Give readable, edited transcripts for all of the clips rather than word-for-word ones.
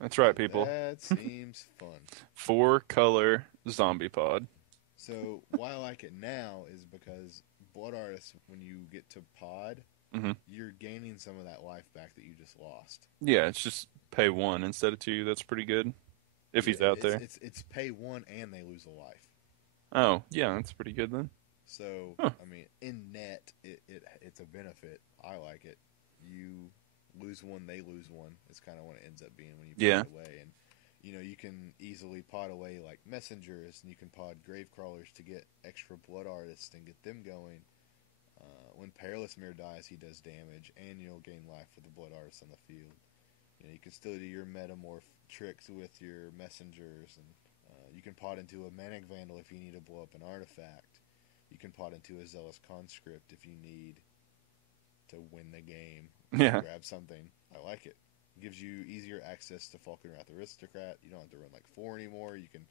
That's right, people. That seems fun. Four color zombie pod. So why I like it now is because Blood Artist, when you get to pod, Hmm. you're gaining some of that life back that you just lost. Yeah, it's just pay one instead of two. That's pretty good if Yeah, he's out it's there. it's it's pay one and they lose a life. Oh, yeah, that's pretty good then. So Huh. I mean, in net, it's a benefit. I like it. You lose one, they lose one. It's kind of what it ends up being when you Yeah. pod away, and you can easily pod away like messengers, and you can pod grave crawlers to get extra blood artists and get them going. When Perilous Mirror dies, he does damage, and you'll gain life with the blood artists on the field. You can still do your metamorph tricks with your messengers, and you can pot into a manic vandal if you need to blow up an artifact. You can pot into a zealous conscript if you need to win the game, Yeah. grab something. I like it. It gives you easier access to Falkenrath Aristocrat. You don't have to run like four anymore. You can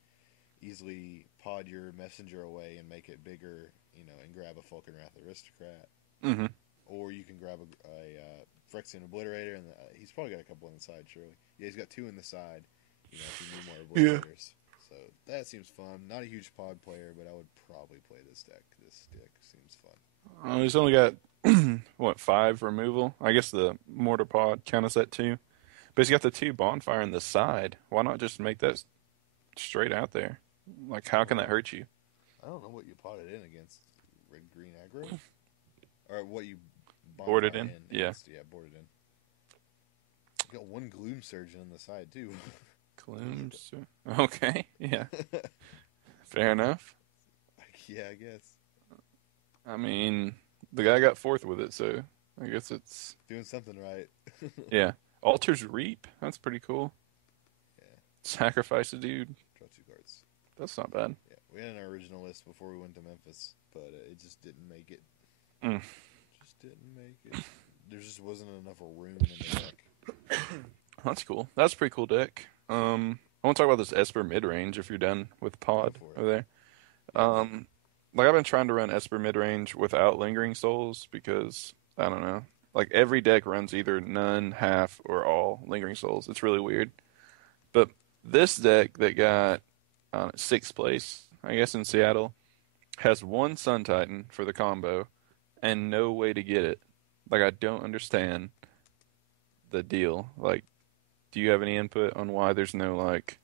easily pod your messenger away and make it bigger, and grab a Falkenrath Aristocrat. Hmm. Or you can grab a Phyrexian Obliterator, and he's probably got a couple on the side, surely. Yeah, he's got two in the side, if you need more Yeah. Obliterators. So that seems fun. Not a huge pod player, but I would probably play this deck. This deck seems fun. He's only got, what, five removal? I guess the mortar pod count as that two. But he's got the two bonfire in the side. Why not just make that straight out there? Like, how can that hurt you? I don't know what you potted in against red green aggro, or what you Boarded bonfire in? in Yeah. against. Yeah, boarded in. You got one Gloom Surgeon on the side too. I like Glooms. Okay. Yeah. Fair enough. yeah, I guess I mean, the guy got fourth with it, so I guess it's doing something right. yeah. Altar's Reap. That's pretty cool. Yeah, Sacrifice a dude. draw two cards. That's not bad. Yeah, we had an original list before we went to Memphis, but it just didn't make it. Mm. Just didn't make it. There just wasn't enough room in the deck. That's cool. That's a pretty cool deck. I want to talk about this Esper mid range if you're done with Go Pod for it. over there. Yeah. Um, like I've been trying to run Esper mid range without Lingering Souls because I don't know. Like every deck runs either none, half, or all Lingering Souls. It's really weird. But this deck that got sixth place, I guess in Seattle, has one Sun Titan for the combo and no way to get it. Like I don't understand the deal. Like, do you have any input on why there's no like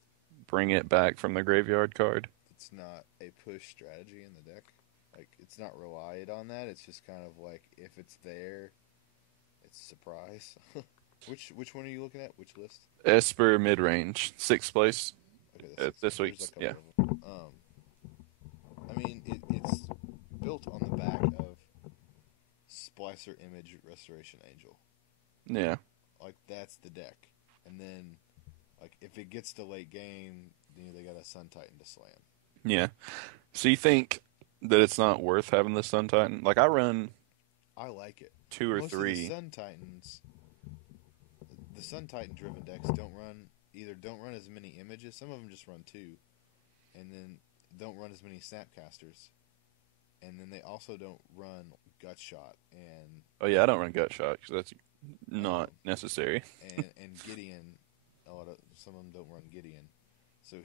bring it back from the graveyard card? It's not a push strategy in the deck. Like it's not relied on that. It's just kind of like if it's there, it's a surprise. Which one are you looking at? Which list? Esper mid range, sixth place Okay, the at sixth this one. There's a week's. Yeah, couple of them. I mean, it's built on the back of Splicer Image Restoration Angel. yeah, Like that's the deck, and then like if it gets to late game, they got a Sun Titan to slam. yeah. So you think that it's not worth having the Sun Titan? Like I run I like it. two or Most of three. The Sun Titan driven decks don't run as many images. Some of them just run two, and then don't run as many Snapcasters, and then they also don't run Gut Shot Oh yeah, I don't run gut shot because that's not um, necessary. and Gideon. Some of them don't run Gideon, so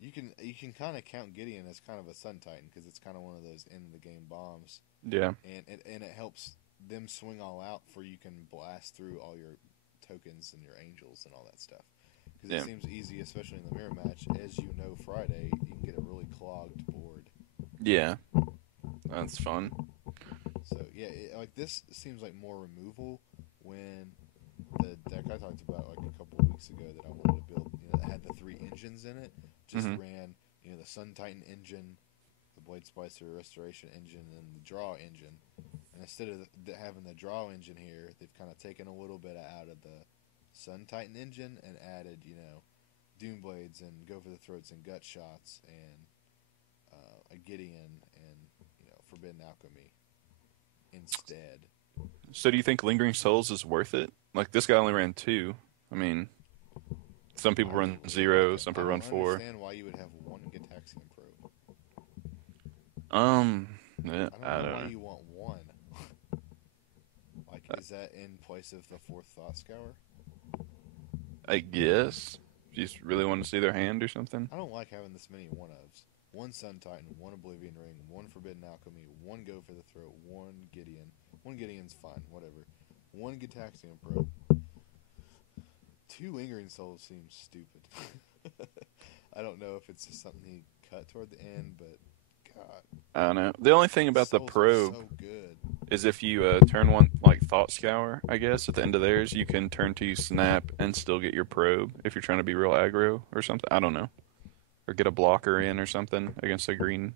you can kind of count Gideon as kind of a Sun Titan because it's kind of one of those in the game bombs, Yeah, and it helps them swing all out for you can blast through all your tokens and your angels and all that stuff. Because yeah, it seems easy, especially in the mirror match. As you know, Friday you can get a really clogged board. yeah. That's fun. So yeah, like this seems like more removal when the deck I talked about like a couple of weeks ago that I wanted to build, that had the three engines in it, just Hmm. ran, the Sun Titan engine, the Blade Splicer Restoration engine, and the Draw engine. And instead of having the Draw engine here, they've kind of taken a little bit out of the Sun Titan engine and added, Doom Blades and Go for the Throats and Gut Shots and a Gideon and Forbidden Alchemy instead. So do you think Lingering Souls is worth it? Like this guy only ran two. I mean, some people I run don't really like zero, it. some I people run don't four. understand why you would have one Gataxian Probe. Um, yeah, I don't I know don't why know. you want one. Like, is that in place of the fourth Thought Scour? I guess. If you just really want to see their hand or something. I don't like having this many one ofs. One Sun Titan, one Oblivion Ring, one Forbidden Alchemy, one Go for the Throat, one Gideon. One Gideon's fine, whatever. One Gitaxian Probe. Two Lingering Souls seems stupid. I don't know if it's just something he cut toward the end, but God, I don't know. The only thing about the souls are probe so good. is if you turn one like Thought Scour, I guess, at the end of theirs, you can turn to Snap and still get your probe if you're trying to be real aggro or something. I don't know. Or get a blocker in or something against a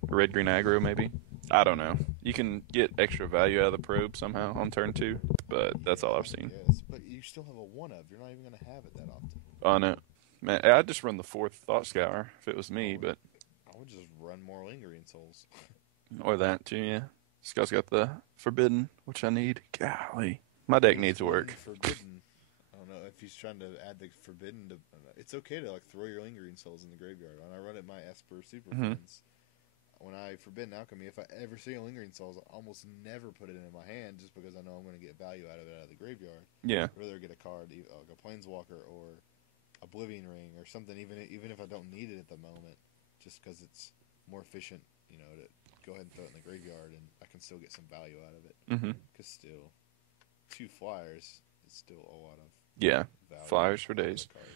red green aggro maybe. I don't know. You can get extra value out of the probe somehow on turn 2, but that's all Yeah, I've I seen. guess. But you still have a one of. You're not even going to have it that often. On it. Man, I'd just run the 4th Thought Scour if it was I me, would, but I would just run more Lingering Souls. or that too, yeah. This guy's got the Forbidden, which I need. Golly. My deck needs work. Forbidden. I don't know if he's trying to add the Forbidden to. It's okay to like throw your Lingering Souls in the graveyard. When I run it my Esper Super Hmm. Friends, when I Forbidden Alchemy, if I ever see a Lingering Souls, I almost never put it in my hand just because I know I'm going to get value out of it out of the graveyard. Yeah. I'd rather get a card, like a Planeswalker or Oblivion Ring or something, even if I don't need it at the moment, just because it's more efficient, to go ahead and throw it in the graveyard and I can still get some value out of it. Hmm. Because still, two flyers is still a lot of Yeah. value Flyers for out of days. a card.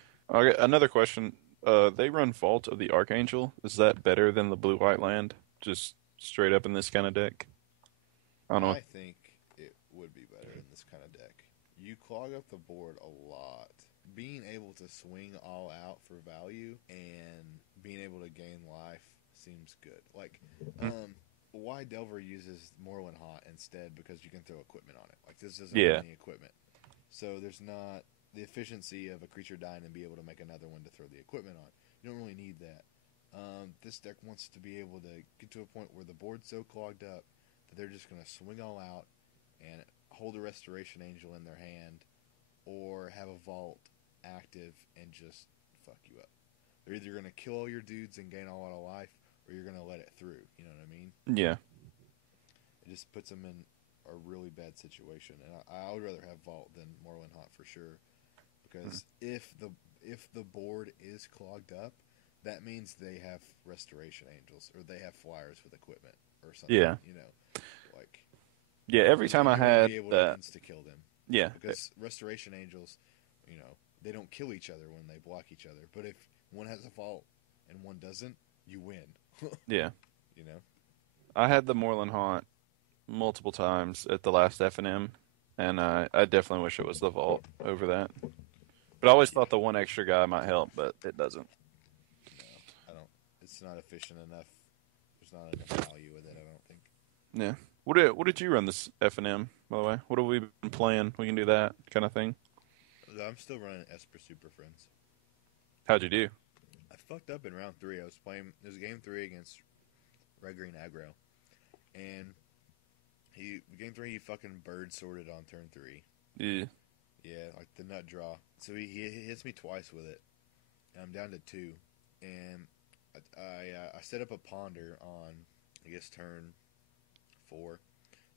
Okay, another question. They run Vault of the Archangel. Is that better than the blue-white land? Just straight up in this kind of deck? I don't know. I think it would be better in this kind of deck. You clog up the board a lot. Being able to swing all out for value and being able to gain life seems good. Like, why Delver uses Morlin Hot instead because you can throw equipment on it. Like, this doesn't Yeah. have any equipment. So there's not the efficiency of a creature dying and be able to make another one to throw the equipment on. You don't really need that. This deck wants to be able to get to a point where the board's so clogged up that they're just going to swing all out and hold a Restoration Angel in their hand or have a Vault active and just fuck you up. They're either going to kill all your dudes and gain a lot of life or you're going to let it through. You know what I mean? Yeah. It just puts them in a really bad situation. And I would rather have Vault than Morlin Hot for sure. Because if the board is clogged up, that means they have Restoration Angels or they have flyers with equipment or something. Yeah. Like Yeah, every time I you're gonna had be able that. to insta kill them Yeah. because Restoration Angels, they don't kill each other when they block each other. But if one has a Vault and one doesn't, you win. Yeah. You know. I had the Moreland Haunt multiple times at the last F&M, and I definitely wish it was the Vault over that. But I always thought the one extra guy might help, but it doesn't. No, I don't. It's not efficient enough. There's not enough value with it. I don't think. Yeah. What did you run this F&M, by the way? What have we been playing? We can do that kind of thing. I'm still running Esper Super Friends. How'd you do? I fucked up in round 3. I was playing. It was game 3 against Red Green Aggro, and game 3 he fucking bird sorted on turn 3. Yeah. Yeah, like the nut draw. So he hits me twice with it, and I'm down to 2. And I set up a ponder on I guess turn 4.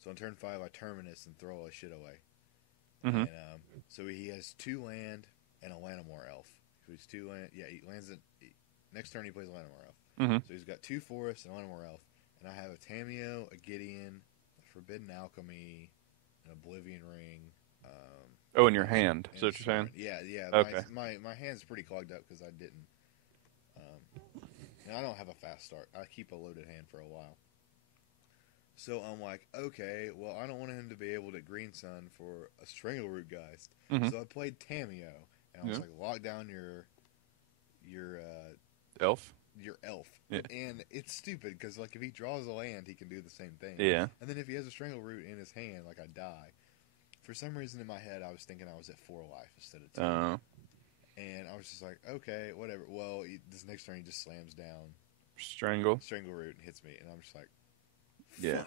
So on turn 5 I terminus and throw all his shit away. Mm-hmm. And so he has 2 land and a Lanimore elf. So he's 2 land. Yeah, he lands it. Next turn he plays a Lanimore elf. Mm-hmm. So he's got 2 forests and a Lanimore elf. And I have a Tameo, a Gideon, a Forbidden Alchemy, an Oblivion Ring. Oh, in your hand. Is And that what you're saying? Yeah. Okay. My hand's pretty clogged up because I didn't. And I don't have a fast start. I keep a loaded hand for a while. So I'm like, okay, well, I don't want him to be able to Green Sun for a Strangleroot Geist. Mm-hmm. So I played Tameo, and I was Yeah. like, lock down your Elf? elf. Yeah. And it's stupid because like if he draws a land, he can do the same thing. Yeah. And then if he has a Strangleroot in his hand, like I die. For some reason in my head, I was thinking I was at 4 life instead of 2. And I was just like, okay, whatever. Well, this next turn he just slams down Strangle. Strangleroot and hits me, and I'm just like, Yeah.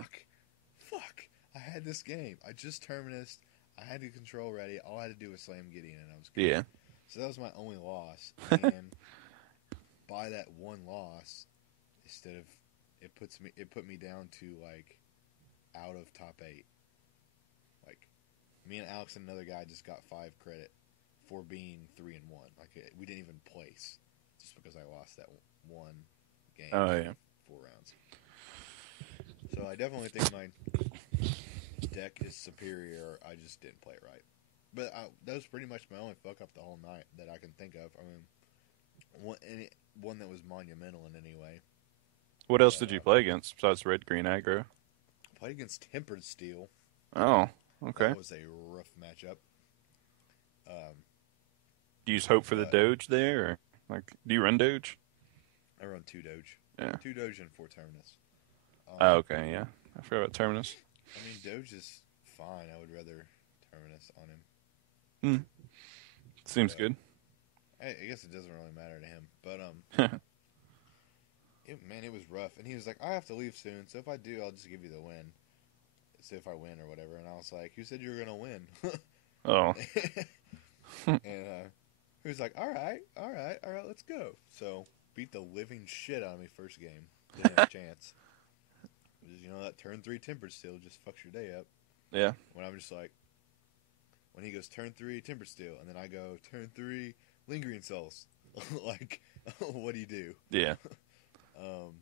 fuck. I had this game. I just terminused. I had the control ready. All I had to do was slam Gideon, and I was good. Yeah. So that was my only loss. And by that one loss, instead of it put me down to like out of top 8. Like me and Alex and another guy just got 5 credit for being 3-1. Like we didn't even place just because I lost that one game Oh in yeah. 4 rounds. So I definitely think my deck is superior. I just didn't play it right. But that was pretty much my only fuck up the whole night that I can think of. I mean, one that was monumental in any way. What else But did you play against besides red green aggro? played against Tempered Steel. Oh, okay. That was a rough matchup. Um, Do you just hope for the but Doge there, or like do you run Doge? I run 2 Doge. Yeah. 2 Doge and 4 Terminus. Oh, okay, yeah. I forgot about Terminus. I mean, Doge is fine. I would rather Terminus on him. Hmm. Seems But good. I guess it doesn't really matter to him. But it was rough. And he was like, I have to leave soon, so if I do, I'll just give you the win. So if I win or whatever. And I was like, who said you were gonna win? Oh. And he was like, all right, let's go. So beat the living shit out of me first game. Didn't have a chance. Just, that turn 3 Tempered Steel just fucks your day up. Yeah. When I'm just like, when he goes turn 3 Tempered Steel, and then I go turn 3 Lingering Souls. Like, what do you do? Yeah. Um,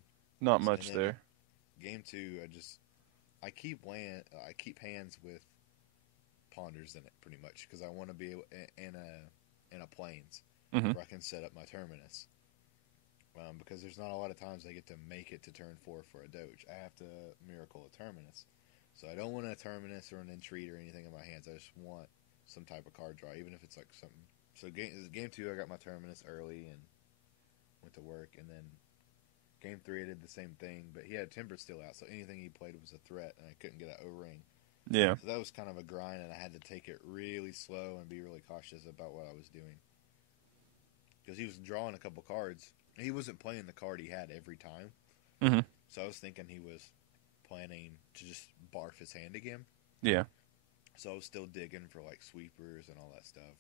Not and much then there. game 2, I keep hands with ponders in it pretty much because I want to be in a plains Hmm. where I can set up my terminus. Because there's not a lot of times I get to make it to turn 4 for a doge. I have to miracle a terminus. So I don't want a terminus or an entreat or anything in my hands. I just want some type of card draw, even if it's like something. So game 2, I got my terminus early and went to work, and then game 3 I did the same thing, but he had Timber still out, so anything he played was a threat, and I couldn't get an O-ring. Yeah. So that was kind of a grind, and I had to take it really slow and be really cautious about what I was doing. Because he was drawing a couple cards. He wasn't playing the card he had every time. Hmm. So I was thinking he was planning to just barf his hand again. Yeah. So I was still digging for like sweepers and all that stuff.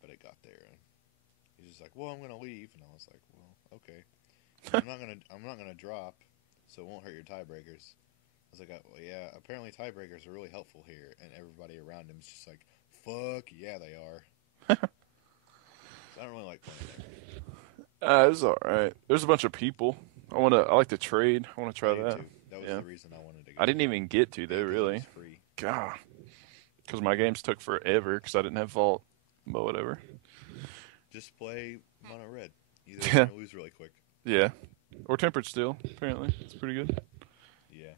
But it got there, and he's just like, "Well, I'm gonna leave," and I was like, "Well, okay. I'm not gonna drop, so it won't hurt your tiebreakers." I was like, "Well, yeah. Apparently, tiebreakers are really helpful here," and everybody around him is just like, "Fuck yeah, they are." So I don't really like playing there. It's all right. There's a bunch of people. I like to trade. I want to I try do that. too. That was Yeah. the reason I wanted to go. I didn't even get to though, Yeah, because it was really. free. God, because my games took forever because I didn't have vault. But whatever. Just play mono red. Either Yeah. win or lose really quick. Yeah. Or tempered steel. Apparently, it's pretty good. Yeah.